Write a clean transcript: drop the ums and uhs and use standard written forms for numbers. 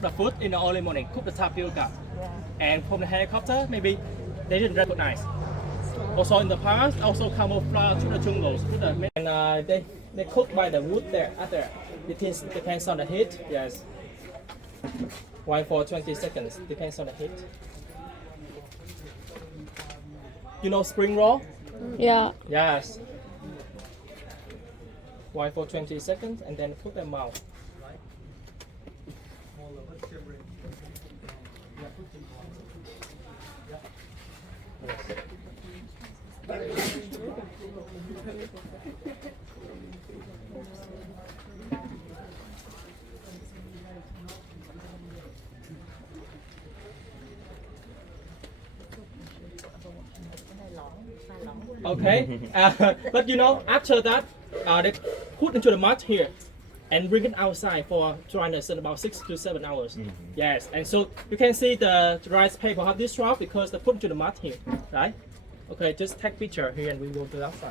cook the food in the early morning, cook the tapioca. And from the helicopter, maybe they didn't recognize. Also in the past, also camouflage to the jungles. And they cook by the wood there, depends on the heat, yes. Why for 20 seconds, depends on the heat. You know spring roll? Yeah. Yes. Why for 20 seconds and then put them out. Okay, but you know, after that, they put into the mud here and bring it outside for dryness in about 6 to 7 hours. Yes, and so you can see the rice paper have this rough because they put into the mud here, right? Okay, just take picture here and we go to the outside.